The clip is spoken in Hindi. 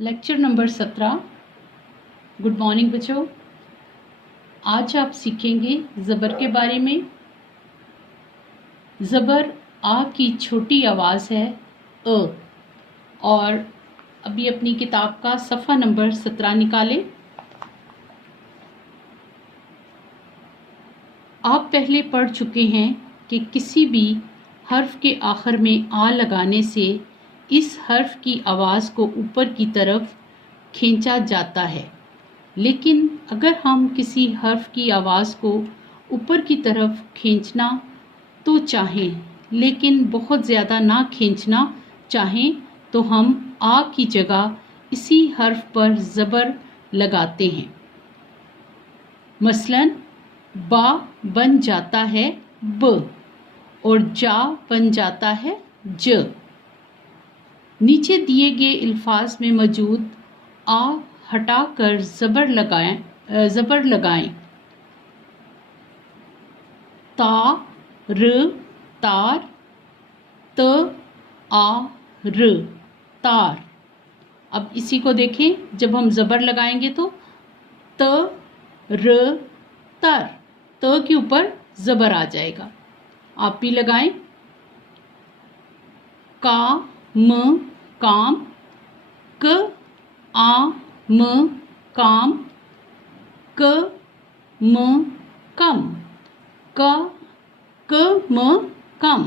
Lecture number 17। गुड मॉर्निंग बच्चों। आज आप सीखेंगे ज़बर के बारे में। ज़बर आ की छोटी आवाज़ है अ। और अभी अपनी किताब का सफ़ा नंबर 17 निकालें। आप पहले पढ़ चुके हैं कि किसी भी हर्फ के आखिर में आ लगाने से इस हर्फ की आवाज़ को ऊपर की तरफ खींचा जाता है। लेकिन अगर हम किसी हर्फ की आवाज़ को ऊपर की तरफ खींचना तो चाहें, लेकिन बहुत ज़्यादा ना खींचना चाहें, तो हम आ की जगह इसी हर्फ पर ज़बर लगाते हैं। मसलन बा बन जाता है ब और जा बन जाता है ज। नीचे दिए गए अल्फाज में मौजूद आ हटाकर ज़बर लगाएं। ता र तार, त आ र तार। अब इसी को देखें, जब हम ज़बर लगाएंगे तो त र तर, त के ऊपर ज़बर आ जाएगा। आप भी लगाएं। का म काम, क आ म काम, क म कम, क म कम।